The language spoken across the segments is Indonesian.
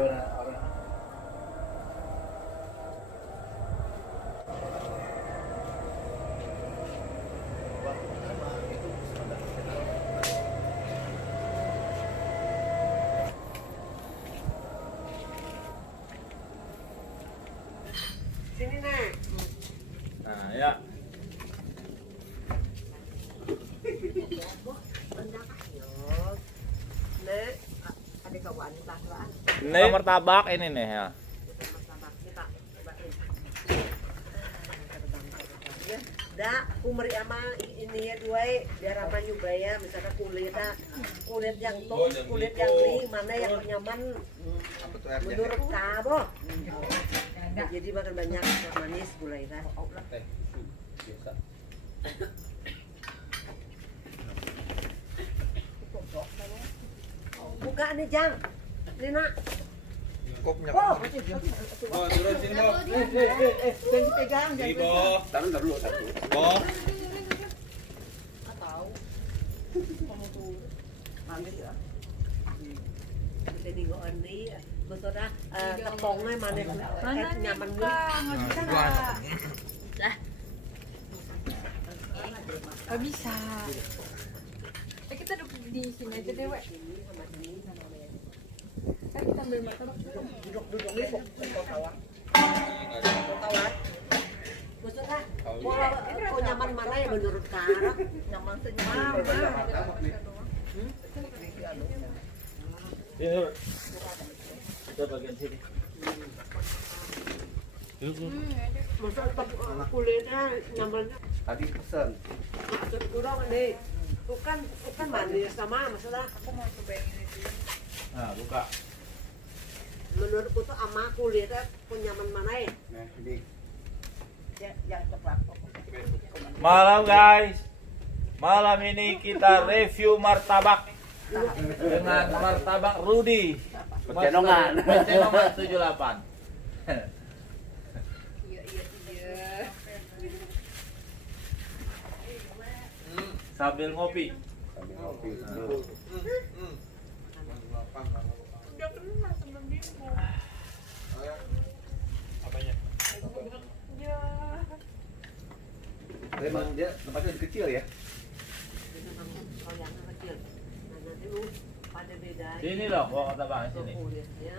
Sini nak. Nah, ya. Nek, ada kawan tahuan. Ini martabak ini nih ya. Da, kumari ama ini ya dua biar ama nyubaya misalkan kulit yang tos, kulit yang ini mana yang nyaman menurut kamu. Jadi makan banyak manis gulai dah. Buka nih Jang, Nina. Kopnya. Oh, Turun sini, Bo. jangan dipegang, Sini, jangan. Bo. Taruh dulu satu. Bo. Tahu. Kamu tuh manis ya. Jadi nggak ini, maksudnya tepongnya manis, nyaman nih. Lah. Gak bisa. Kita duduk di sini aja deh, Wek. Kita ambil martabak Duduk ini kok tawar. Maksudnya, kok nyaman mana ya menurut Kara? Nyaman senyum. Ini kita bagian sini. Maksudnya kulitnya nyamannya. Tadi pesen. Maksud kurang nih. Bukan manis sama maksudnya. aku mau cobain ini dulu. Nah, buka. Menurutku tuh ama kulitnya nyaman mana ya? Nah, ini. Yang coklat. Malam guys. Malam ini kita review martabak dengan martabak Rudy. Pecenongan. Pecenongan 78. Iya. Sambil ngopi. Sambil ngopi. Udah pernah sebelum bimbo. Apanya? Ya. Memang dia tempatnya lebih kecil ya. Kalau yang kecil. Nah nanti lu pada beda. Sini loh, gua kata bang sini. Kulitnya.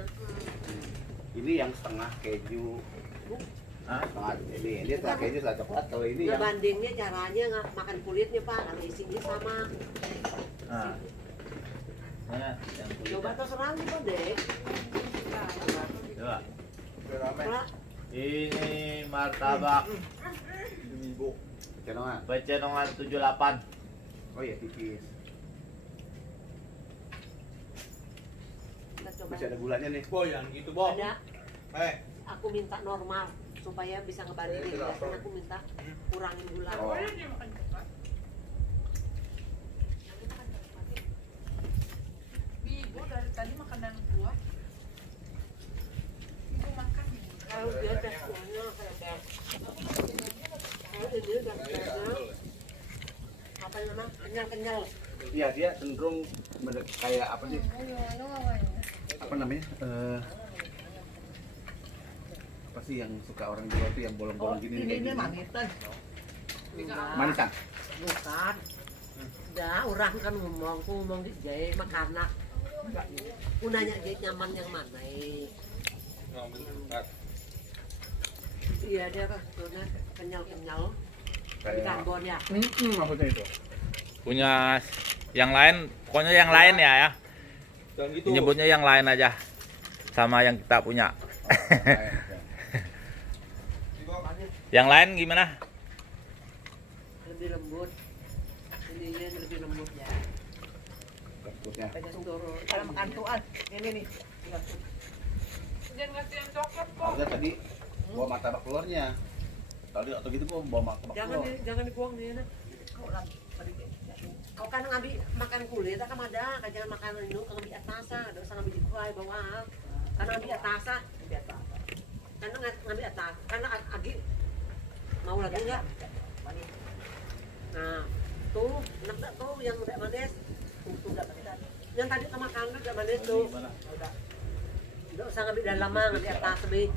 Ini yang setengah keju. Hah? Setengah ini setengah keju setengah coklat. Kalau ini yang Ngebandingnya caranya makan kulitnya Pak, kalau isinya sama. Nah. Nah, yang Coba kulitnya. terserah nih Pak deh. Coba. Coba. Ini martabak pecenongan. Pecenongan 78. Oh iya tipis. Kita coba. Masih ada gulanya nih. Bo, yang gitu, Bo. Ada. Eh, Aku minta normal supaya bisa ngebandingin. Biasanya aku minta kurangin gula. Oh. Dia makan coklat. Bibo dari tadi makanan gua. Bibo makan. Kalau dia teksturnya kayak kalau ini teksturnya apa namanya kenyal-kenyal. Iya dia cenderung kayak apa sih? Apa namanya? Apa sih yang suka orang jual tuh yang bolong-bolong gini kayak gini? manisan. Manisan. Bukan. Dah orang kan ngomong di jahit makanan. Aku nanya jahit nyaman yang mana? Iya dia kan kenyal-kenyal. Di Kayak karbon ya. maksudnya itu. Punya yang lain, pokoknya yang lain ya. jangan gitu. Nyebutnya yang lain aja. Sama yang kita punya. Yang lain gimana? Lebih lembut. Ininya lebih lembut ya. Maksudnya. Pedas turun. Kalau makan tuan ini nih. Jangan ngasih yang coklat kok. Harusnya tadi bawa martabak telurnya. Tadi atau gitu gua bawa martabak telur. Jangan dibuang nih nah. Kau kan ngambil makan kulit, kan ada, kan jangan makan ini, kan ngambil atas, ada usah ngambil di bawah, karena ngambil atas, karena ngambil atas, karena agi mau lagi enggak? Nah, tuh, enak tuh yang udah manis, tuh enggak manis. Yang tadi sama makan udah manis tuh. Nggak usah ngambil dalam mah, ngambil atas lebih.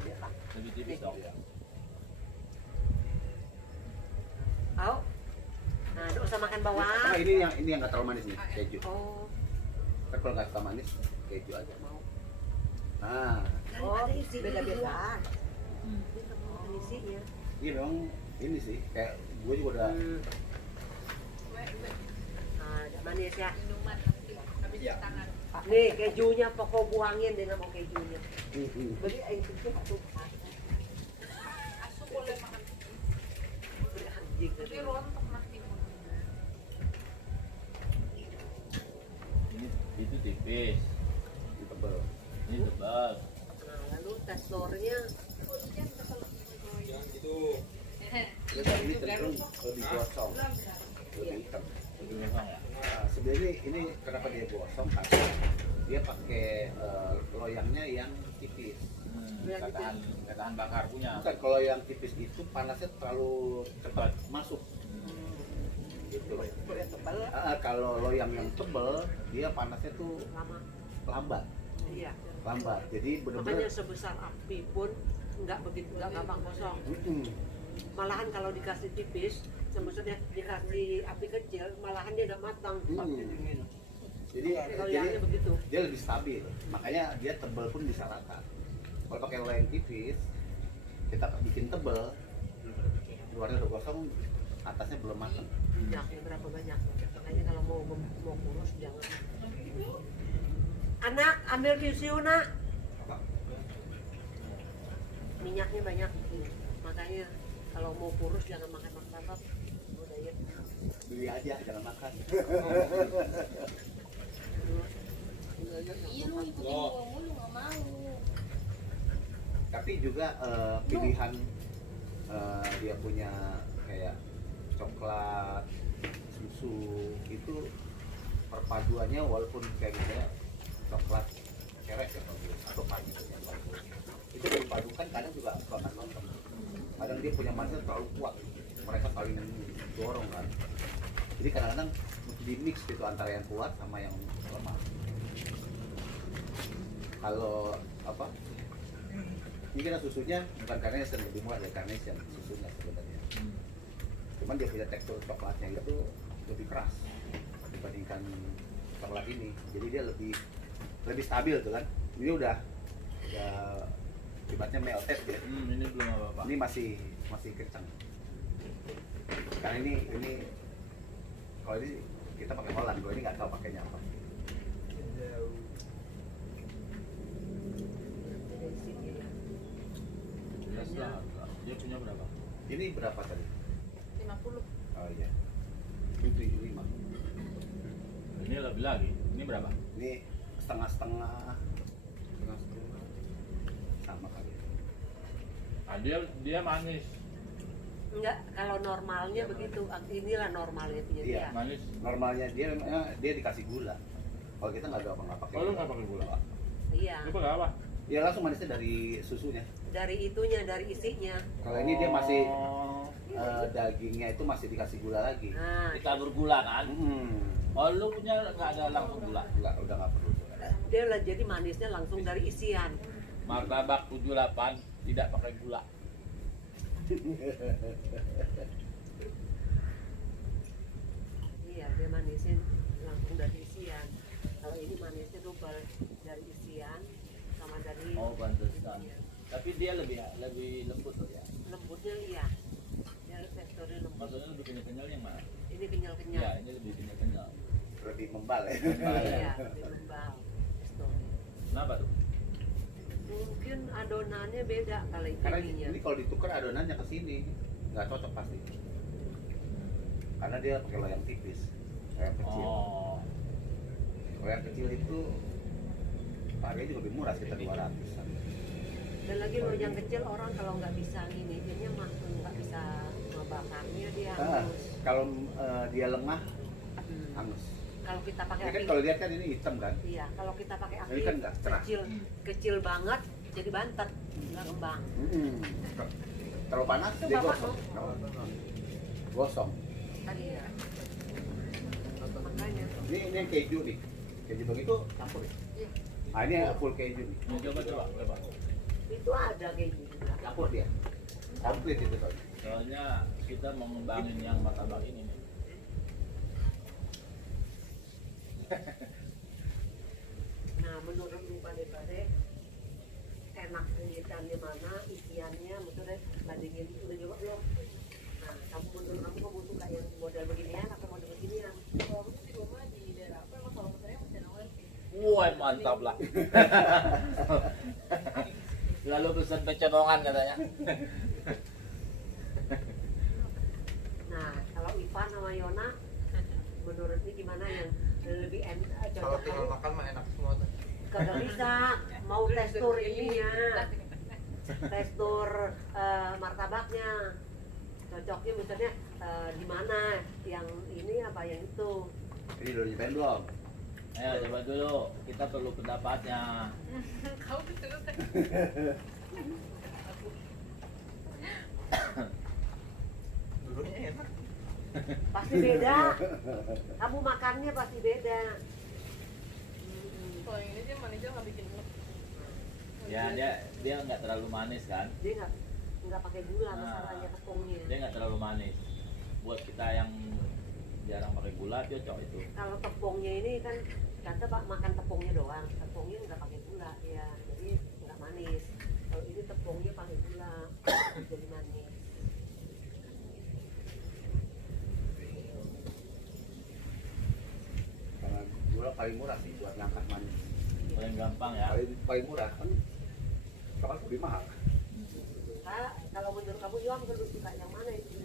Lebih tipis dong. Au. Nah, nggak usah makan Karena bawang. ini yang nggak terlalu manis nih, keju. Oh, Kan kalau nggak suka manis, keju aja mau. Nah, oh, beda-beda. Hmm. Ini isinya. ini memang ini sih kayak gue juga udah Nah, ada manis ya. Minuman nanti habis Iya. tangan. Nih kejunya pokok buangin dengan mau kejunya. hmm. Beli air susu satu. Asu boleh makan. Beli anjing Tapi tadi. rontok nanti. Ini itu tipis. Ini tebel. Ini tebal. Nah, lalu tes telurnya. Jangan gitu. Lihat ini cenderung lebih gosong, lebih hitam. Lebih kosong ya. Nah, sebenarnya ini kenapa dia gosong? Karena dia pakai loyangnya yang tipis. Katahan bakar punya. Bukan, kalau yang tipis itu panasnya terlalu cepat masuk. Gitu. Kulit tebal Kalau loyang yang tebel, dia panasnya tuh lama. lambat, Iya. lambat. Jadi Makanya benar-benar. sebesar api pun nggak gampang kosong. Malahan kalau dikasih tipis, maksudnya dikasih api kecil, malahan dia nggak matang. Jadi Loyangnya begitu. dia lebih stabil. Makanya dia tebel pun bisa rata. Kalau pakai loyang tipis, kita bikin tebel, luarnya udah gosong, atasnya belum matang. Minyaknya berapa banyak? Makanya kalau mau kurus jangan. Anak ambil tisu nak. Minyaknya banyak. Makanya kalau mau kurus jangan makan martabak. Mau diet. Beli aja, jangan makan. Iya lu ikutin gua mulu nggak mau. Tapi juga pilihan dia punya kayak coklat, susu itu perpaduannya walaupun kayak misalnya coklat kerek ya atau pagi itu dipadukan kadang juga akan nonton. Kadang dia punya manisnya terlalu kuat, mereka saling dorong kan. Jadi kadang-kadang di mix gitu antara yang kuat sama yang lemah. Kalau apa? Ini kan susunya bukan Carnation, lebih murah dari Carnation susunya sebenarnya. Cuman dia punya tekstur coklatnya itu lebih keras dibandingkan coklat ini. Jadi dia lebih stabil tuh kan. Ini udah ibaratnya melted ya. Ini belum apa-apa. Ini masih kencang. Karena ini kalau ini kita pakai Holland, kalau ini nggak tahu pakainya apa. Jelas lah. Dia punya berapa? Ini berapa tadi? 50. Oh iya. Ini 75. Ini lebih lagi. Ini berapa? Ini setengah-setengah sama kali. Ah, dia manis. Enggak, kalau normalnya begitu. Inilah normalnya punya dia. Iya. Manis. Normalnya dia dikasih gula. Kalau kita nggak pakai. Oh, lu nggak pakai gula? Iya. Lu pakai apa? Ya langsung manisnya dari susunya. Dari itunya, dari isinya. Kalau ini dia masih Oh. dagingnya itu masih dikasih gula lagi. Nah, Ditabur gula kan? Hmm. Oh, lu punya nggak ada langsung gula? Udah nggak perlu. dia lah jadi manisnya langsung dari isian. Martabak 78 tidak pakai gula. Iya, dia manisin langsung dari isian. Kalau ini manisnya double dari isian sama dari Oh, pantesan. ininya. Tapi dia lebih lembut tuh ya. Lembutnya iya. Dia teksturnya lembut. Maksudnya lebih kenyal yang mana? Ini kenyal-kenyal. Ya, ini lebih kenyal. Lebih membal ya. Iya, lebih lembab. Teksturnya. Kenapa tuh? Mungkin adonannya beda kali Karena ininya. ini kalau ditukar adonannya ke sini nggak cocok pasti. Karena dia pakai loyang tipis, loyang kecil. Oh. Loyang kecil itu harganya juga lebih murah sekitar 200-an. Dan lagi loyang kecil orang kalau nggak bisa ngininya mah nggak bisa ngebakarnya dia hangus. Kalau dia lengah, Hmm. hangus. Kalau kita pakai Ini kan api, kalau lihat kan ini hitam kan. iya. Kalau kita pakai api Ini kan nggak cerah. kecil banget, jadi bantet, nggak ngembang. Terlalu panas Itu dia Bapak gosong. Gosong. Tadi ya. Makanya. Ini yang keju nih. Keju begitu campur ya. Iya. Ah, ini full keju nih. Coba. Itu ada kayak gitu. Dapur dia. Komplit itu soalnya. Soalnya kita mau ngembangin yang martabak ini nih. Nah, menurut lu pada enak kegiatannya mana, isiannya, maksudnya bandingin udah nyoba belum? Nah, kamu menurut kamu suka yang model beginian atau model beginian? Kalau aku di rumah di daerah apa emang kalau misalnya masih nawar sih. Wah, mantap lah. Lalu pesan pecenongan katanya. Nah, kalau Ivan sama Yona, menurut ini gimana yang lebih enak? Kalau tinggal makan mah enak semua tuh. Kagak bisa, mau tekstur ininya, tekstur martabaknya. Cocoknya misalnya di mana, yang ini apa yang itu. Ini udah nyobain belum? Ayo coba dulu, kita perlu pendapatnya. Kau betul kan? Dulunya enak. Pasti beda, kamu makannya pasti beda. Kalau yang ini dia manisnya nggak bikin enak. Ya dia nggak terlalu manis kan? Dia nggak pakai gula Nah. masalahnya tepungnya. Dia nggak terlalu manis. Buat kita yang jarang pakai gula cocok itu. Kalau tepungnya ini kan kata Pak makan tepungnya doang, tepungnya nggak pakai gula ya, jadi nggak manis. Kalau ini tepungnya pakai gula, jadi manis. Karena gula paling murah sih buat ngangkat manis. Paling gampang ya. Paling murah kan. Kapan lebih mahal? Kalau menurut kamu Iwan lebih suka yang mana itu?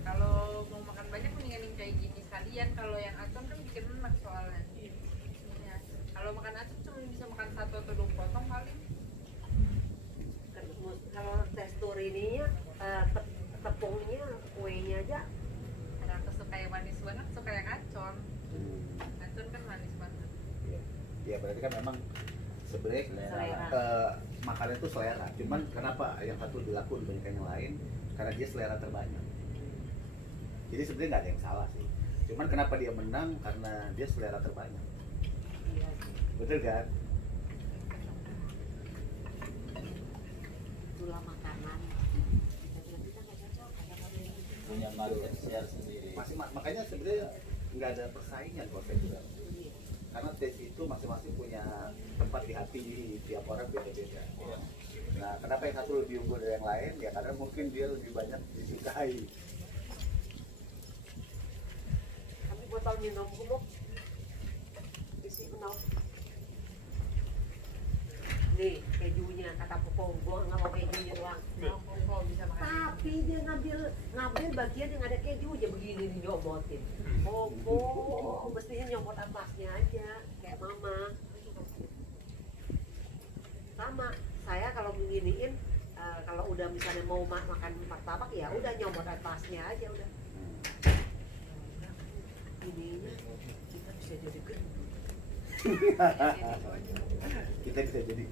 Kalau mau makan banyak mendingan yang kayak gini sekalian. Kalau yang acong kan bikin enak soalnya. Iya. Kalau makan acong cuma bisa makan 1 atau 2 potong paling. Kalau tekstur ininya tepungnya, kuenya aja. Ada aku suka yang manis banget, suka yang acong. Acong kan manis banget. Ya berarti kan memang sebenarnya Selera. makanan itu selera. Cuman kenapa yang satu dilakukan dibandingkan yang lain? Karena dia selera terbanyak. Jadi sebenarnya nggak ada yang salah sih. Cuman kenapa dia menang? Karena dia selera terbanyak. Iya. Betul kan? Itulah makanan. Kita nggak cocok, kadang-kadang yang gitu. Punya market share sendiri. Makanya sebenarnya nggak ada persaingan kalau saya bilang. Karena taste itu masing-masing punya tempat di hati tiap orang beda-beda. Nah, kenapa yang satu lebih unggul dari yang lain? Ya karena mungkin dia lebih banyak disukai. Kami botol minum kumuk. Isi minum. Nih kejunya kata Popong, gua nggak mau kejunya doang. Nih. Kalau bisa makan. Tapi dia ngambil bagian yang ada kejunya begini nih nyobotin. Popo, mestinya nyopot atasnya aja kayak mama. Sama, saya kalau beginiin kalau udah misalnya mau makan martabak ya udah nyomot atasnya aja udah. Ininya kita bisa jadi gendut. Kita bisa jadi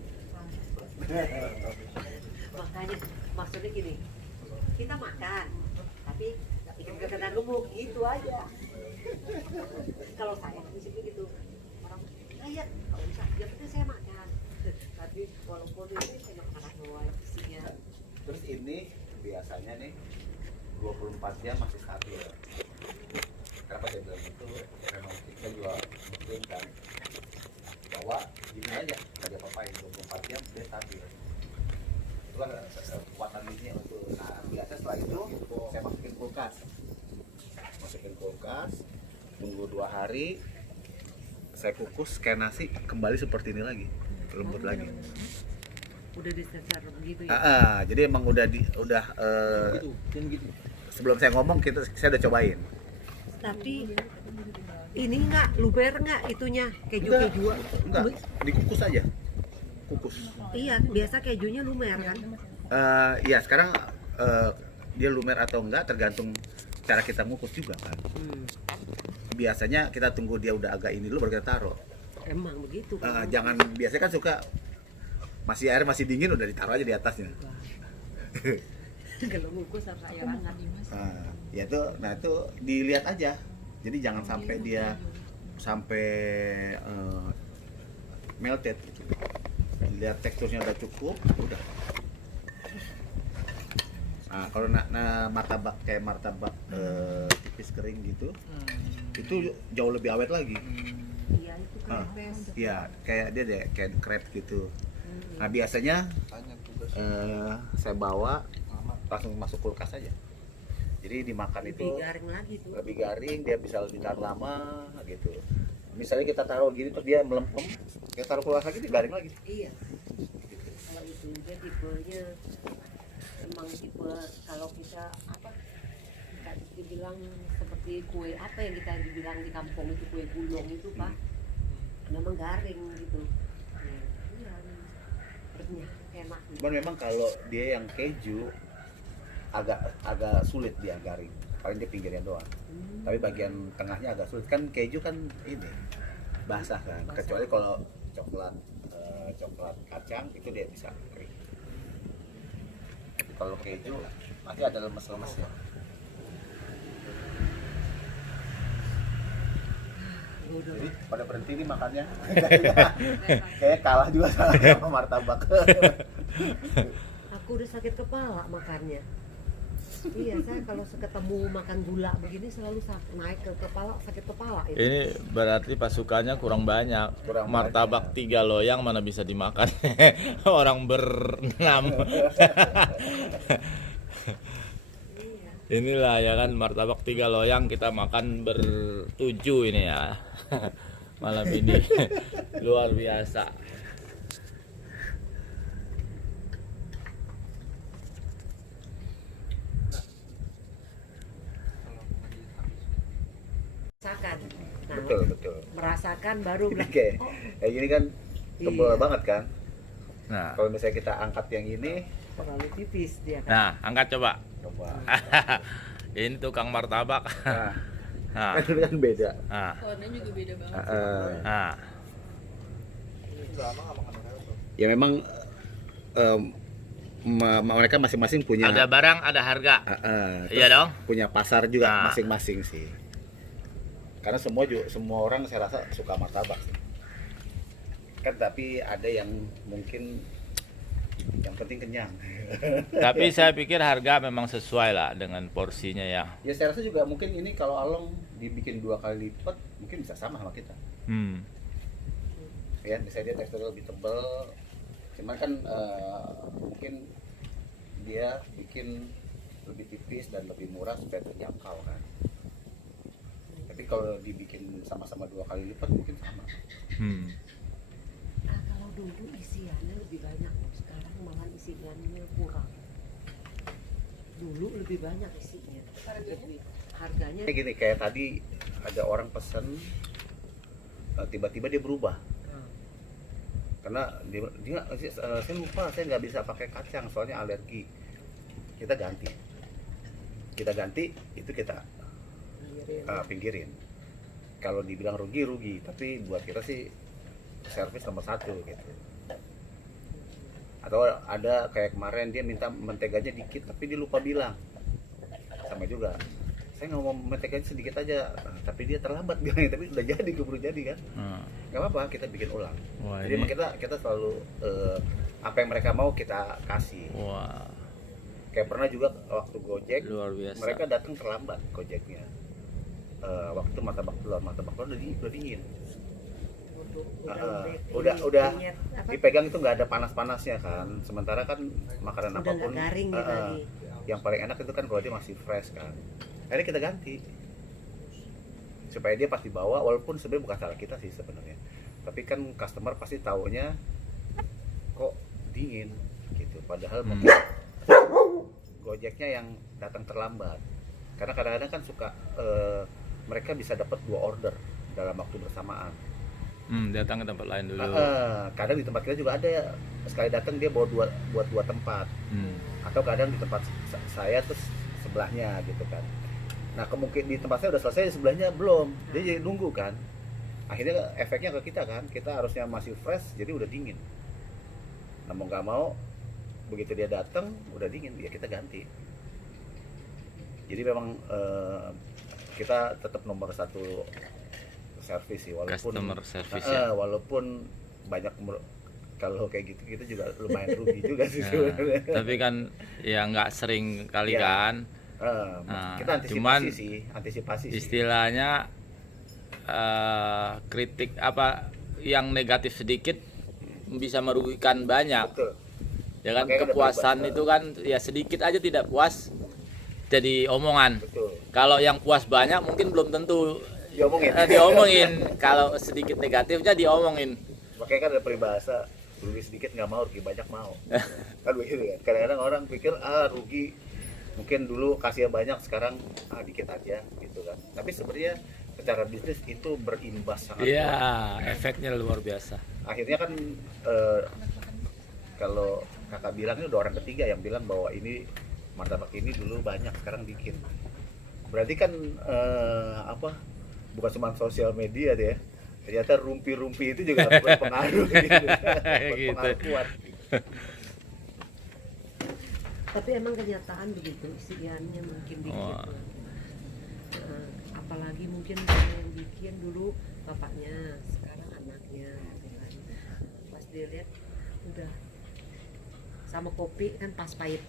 Makanya maksudnya gini, kita makan tapi nggak bikin kekenangan gemuk gitu aja. Kalau saya bisa begitu orang kayak kalau bisa ya penting saya makan tapi walaupun ini saya makan doang isinya. terus ini biasanya nih 24 jam masih stabil. Kenapa saya bilang itu? Memang kita juga mungkin kan bahwa gini aja nggak ada apa-apain 24 jam dia stabil. Itulah kekuatan ini untuk nah biasa setelah itu saya masukin kulkas tunggu 2 hari saya kukus kayak nasi kembali seperti ini lagi lembut lagi. Udah disecar begitu ya. Jadi emang udah sebelum saya ngomong saya udah cobain. Tapi ini nggak luber nggak itunya keju. Enggak, dikukus aja. Kukus. Iya, biasa kejunya lumer kan. Ya sekarang dia lumer atau enggak tergantung cara kita ngukus juga kan. Biasanya kita tunggu dia udah agak ini dulu baru kita taruh. Emang begitu kan. Jangan biasanya kan suka air masih dingin udah ditaruh aja di atasnya. Kalau ngukus harus air hangat. Nah itu dilihat aja. Jadi jangan sampai dia melted gitu. Lihat teksturnya udah cukup, udah. Nah, kalau martabak kayak martabak tipis kering gitu, itu jauh lebih awet lagi. Iya itu Ah, krepes. Iya, kayak dia deh, kayak crepe gitu. Nah, biasanya Tanya tugas saya bawa langsung masuk kulkas aja. Jadi dimakan Lebih itu garing lagi tuh. lebih garing, dia bisa lebih tahan lama gitu. Misalnya kita taruh gini terus dia melempem, kita taruh kulkas lagi dia garing lagi. Iya. Kalau itu juga tipenya emang tipe kalau kita apa nggak dibilang seperti kue apa yang kita dibilang di kampung itu kue gulung itu pak memang garing gitu. Iya. Perutnya enak. Cuman memang kalau dia yang keju agak sulit dia garing, paling dia pinggirnya doang. Tapi bagian tengahnya agak sulit, kan keju kan ini basah kan, kecuali kalau coklat kacang itu dia bisa kering. Kalau keju masih ada lemes-lemesnya. Jadi pada berhenti nih makannya. Kayak kalah juga sama martabak. Aku udah sakit kepala makannya. Iya, saya kalau ketemu makan gula begini selalu naik ke kepala, sakit kepala itu. Ini berarti pasukannya kurang banyak. Kurang Martabak 3 loyang mana bisa dimakan orang berenam. Inilah ya kan martabak 3 loyang kita makan bertujuh ini ya. Malam ini luar biasa. Merasakan. Nah, Betul. merasakan baru Ini bilang, kayak gini kan tebal Iya. banget kan. Nah, Kalau misalnya kita angkat yang ini, terlalu tipis dia kan. nah angkat coba. coba. Ini tukang martabak. Nah, Nah, kan beda. nah, Warnanya juga beda banget. nah. udah lama nggak makan martabak. Ya memang mereka masing-masing punya Ada barang, ada harga. terus Iya dong. punya pasar juga Nah. masing-masing sih. Karena semua orang saya rasa suka martabak sih. Kan tapi ada yang mungkin yang penting kenyang. Tapi saya pikir harga memang sesuai lah dengan porsinya ya. Ya saya rasa juga mungkin ini kalau Along dibikin 2 kali lipat mungkin bisa sama kita. Ya misalnya dia teksturnya lebih tebal, cuman kan mungkin dia bikin lebih tipis dan lebih murah supaya terjangkau kan. Tapi kalau dibikin sama-sama 2 kali lipat mungkin sama. Nah, kalau dulu isiannya lebih banyak, sekarang malah isiannya kurang. Dulu lebih banyak isinya. Harganya Kayak gini, kayak tadi ada orang pesen tiba-tiba dia berubah. Karena saya lupa, saya nggak bisa pakai kacang soalnya alergi. Kita ganti itu kita pinggirin. Kalau dibilang rugi, tapi buat kita sih servis nomor 1 gitu. Atau ada kayak kemarin dia minta menteganya dikit tapi dia lupa bilang. Sama juga, saya nggak mau menteganya sedikit aja, tapi dia terlambat bilangnya, tapi udah jadi, keburu jadi kan. Nggak apa-apa, kita bikin ulang. Wah, Jadi ini- emang kita selalu apa yang mereka mau kita kasih. Wah, Kayak pernah juga waktu Gojek, luar biasa. mereka datang terlambat Gojeknya. Waktu itu martabak telur udah dingin. Udah dipegang itu nggak ada panas-panasnya kan. Sementara kan makanan udah apapun nggak garing gitu lagi. yang paling enak itu kan kalau dia masih fresh kan. Akhirnya kita ganti supaya dia pasti bawa, walaupun sebenarnya bukan salah kita sih sebenarnya. Tapi kan customer pasti taunya kok dingin gitu. Padahal mungkin Gojeknya yang datang terlambat. Karena kadang-kadang kan suka mereka bisa dapat 2 order dalam waktu bersamaan. Datang ke tempat lain dulu. Kadang di tempat kita juga ada ya, sekali datang dia bawa buat 2 tempat. Atau kadang di tempat saya terus sebelahnya gitu kan. Nah kemungkinan di tempat saya udah selesai, di sebelahnya belum, dia jadi nunggu kan. Akhirnya efeknya ke kita kan, kita harusnya masih fresh jadi udah dingin. Nah mau nggak mau begitu dia datang udah dingin, ya kita ganti. Jadi memang kita tetap nomor 1 servis sih, walaupun Customer service ya. walaupun banyak kalau kayak gitu kita juga lumayan rugi juga sih Nah, sebenarnya. tapi kan ya nggak sering kali Iya. kan. Kita antisipasi cuman antisipasi sih. istilahnya kritik apa yang negatif sedikit bisa merugikan banyak. Betul. Ya kan, Makanya kepuasan ada itu kan ya sedikit aja tidak puas jadi omongan. Betul. Kalau yang puas banyak mungkin belum tentu Diomongin. diomongin. Kalau sedikit negatifnya diomongin. Makanya kan ada peribahasa rugi sedikit nggak mau, rugi banyak mau. Kan begitu kan. Kadang-kadang orang pikir rugi mungkin dulu kasih banyak, sekarang dikit aja gitu kan. Tapi sebenarnya secara bisnis itu berimbas sangat Iya, kuat. efeknya luar biasa. Akhirnya kan kalau kakak bilang ini udah orang ketiga yang bilang bahwa ini martabak ini dulu banyak sekarang dikit. Berarti kan bukan cuma sosial media deh ya. Ternyata rumpi-rumpi itu juga berpengaruh gitu. Berpengaruh kuat. Tapi emang kenyataan begitu, isiannya mungkin dikit. Wah. Nah, apalagi mungkin yang bikin dulu bapaknya, sekarang anaknya gitu kan. Pas dilihat udah sama kopi kan pas pahit.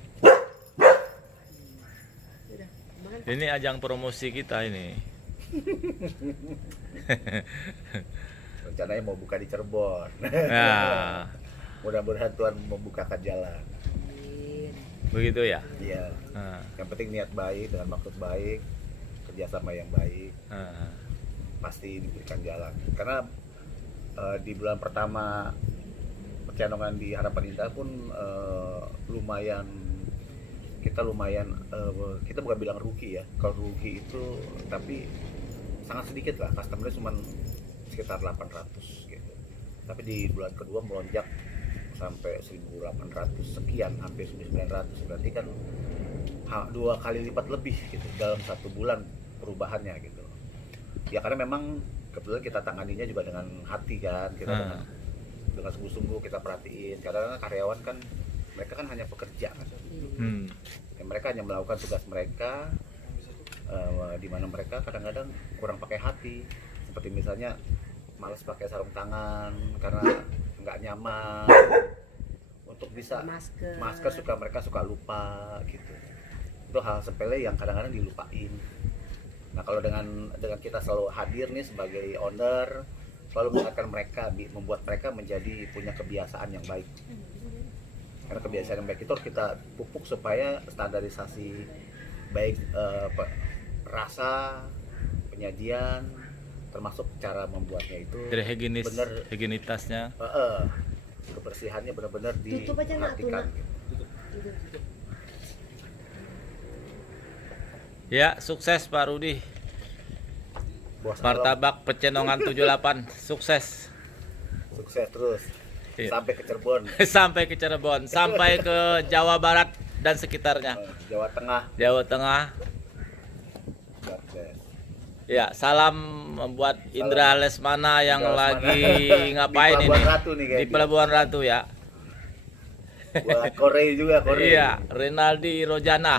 Udah, makan. Ini ajang promosi kita ini. Rencananya mau buka di Cirebon. Nah, Mudah-mudahan Tuhan membukakan jalan. Amin. begitu ya. Iya. Nah, Yang penting niat baik dengan maksud baik, kerjasama yang baik, nah. pasti diberikan jalan. Karena di bulan pertama Pecenongan di Harapan Indah pun lumayan kita bukan bilang rugi ya. Kalau rugi itu tapi sangat sedikit lah, customer-nya cuma sekitar 800 gitu. Tapi di bulan kedua melonjak sampai 1.800 sekian, hampir 1.900. Berarti kan 2 kali lipat lebih gitu dalam 1 bulan perubahannya gitu. Ya karena memang kebetulan kita tanganinya juga dengan hati kan, kita dengan sungguh-sungguh kita perhatiin. Karena karyawan kan mereka kan hanya pekerja kan. Ya, mereka hanya melakukan tugas mereka, di mana mereka kadang-kadang kurang pakai hati, seperti misalnya malas pakai sarung tangan karena nggak nyaman, untuk bisa masker mereka suka lupa gitu. Itu hal sepele yang kadang-kadang dilupain. Nah kalau dengan kita selalu hadir nih sebagai owner, selalu mengingatkan mereka, membuat mereka menjadi punya kebiasaan yang baik. Karena kebiasaan yang baik itu harus kita pupuk supaya standarisasi baik rasa, penyajian, termasuk cara membuatnya itu Dari benar, higienitasnya. kebersihannya benar-benar Tutup aja, Nak, diperhatikan. Tuh. Ya, sukses Pak Rudi. Bos Martabak Pecenongan 78 sukses. sukses terus Iya. sampai ke Cirebon, Sampai ke Cirebon, sampai ke Jawa Barat dan sekitarnya. Jawa Tengah. Jawa Tengah. God bless. Ya, salam buat Indra Lesmana yang Indra lagi Lesmana. ngapain Di ini? Pelabuhan Ratu nih Di kayaknya. Pelabuhan Ratu ya. Buat Korea juga, Korea. Iya, Renaldi Rojana.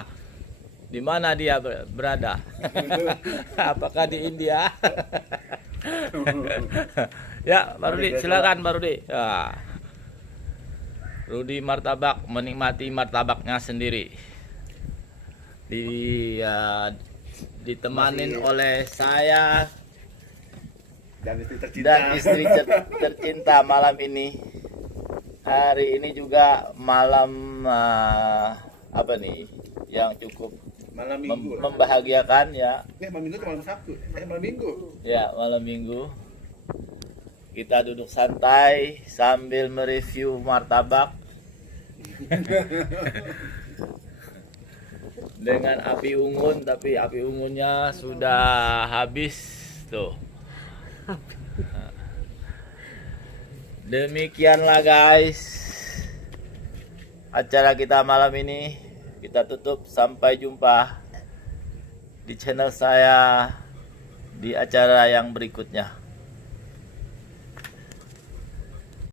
Di mana dia berada? Apakah di India? Ya, Pak Rudi, silakan Pak Rudi. Ya. Rudi Martabak menikmati martabaknya sendiri. Ditemanin oleh saya Dan istri tercinta. dan istri tercinta malam ini. Hari ini juga malam apa nih yang cukup Malam Minggu. membahagiakan ya. Malam Minggu atau malam Sabtu? Malam Minggu. Ya, malam Minggu. Kita duduk santai sambil mereview martabak. Dengan api unggun, tapi api unggunnya sudah habis tuh. Demikianlah guys acara kita malam ini. Kita tutup, sampai jumpa di channel saya di acara yang berikutnya.